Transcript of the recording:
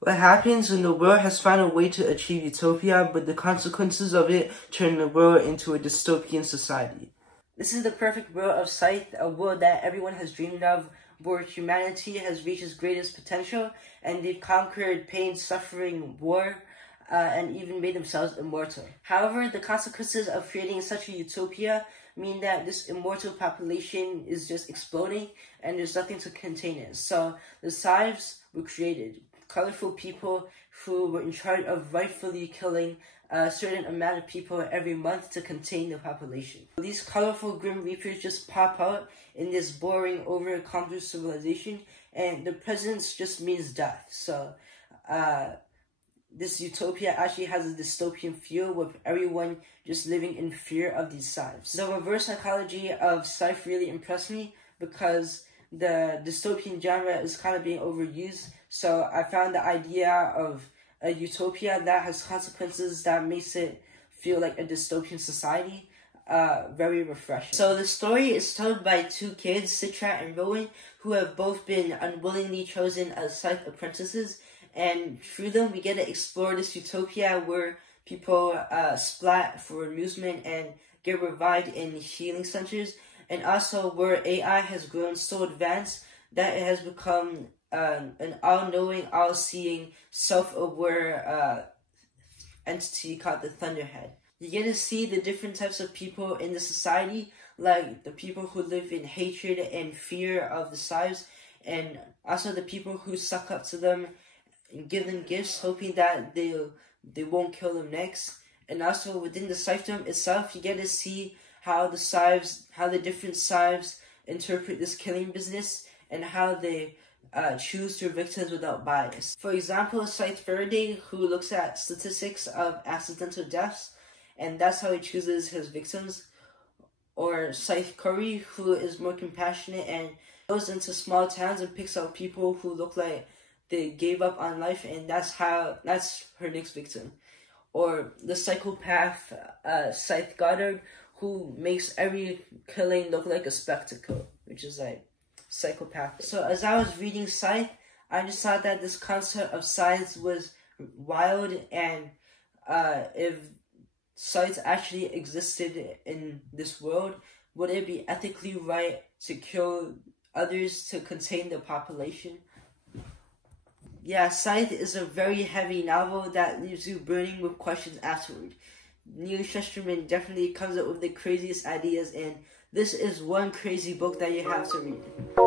What happens when the world has found a way to achieve utopia, but the consequences of it turn the world into a dystopian society? This is the perfect world of Scythe, a world that everyone has dreamed of, where humanity has reached its greatest potential, and they've conquered pain, suffering, war, and even made themselves immortal. However, the consequences of creating such a utopia mean that this immortal population is just exploding, and there's nothing to contain it. So the scythes were created, colorful people who were in charge of rightfully killing a certain amount of people every month to contain the population. These colorful Grim Reapers just pop out in this boring, over-accomplished civilization, and the presence just means death. So, this utopia actually has a dystopian feel with everyone just living in fear of these scythes. The reverse psychology of Scythe really impressed me because the dystopian genre is kind of being overused. So I found the idea of a utopia that has consequences that makes it feel like a dystopian society very refreshing. So the story is told by two kids, Scythe and Rowan, who have both been unwillingly chosen as Scythe apprentices. And through them, we get to explore this utopia where people splat for amusement and get revived in healing centers, and also where AI has grown so advanced that it has become an all-knowing, all-seeing, self-aware entity called the Thunderhead. You get to see the different types of people in the society, like the people who live in hatred and fear of the scythes, and also the people who suck up to them and give them gifts, hoping that they won't kill them next. And also within the scythedom itself, you get to see how the different scythes interpret this killing business and how they choose their victims without bias. For example, Scythe Faraday, who looks at statistics of accidental deaths, and that's how he chooses his victims. Or Scythe Curry, who is more compassionate and goes into small towns and picks out people who look like they gave up on life, and that's her next victim. Or the psychopath Scythe Goddard, who makes every killing look like a spectacle, which is like psychopathic. So as I was reading Scythe, I just thought that this concept of scythes was wild, and if scythes actually existed in this world, would it be ethically right to kill others to contain the population? Yeah, Scythe is a very heavy novel that leaves you burning with questions afterward. Neil Shusterman definitely comes up with the craziest ideas, and this is one crazy book that you have to read.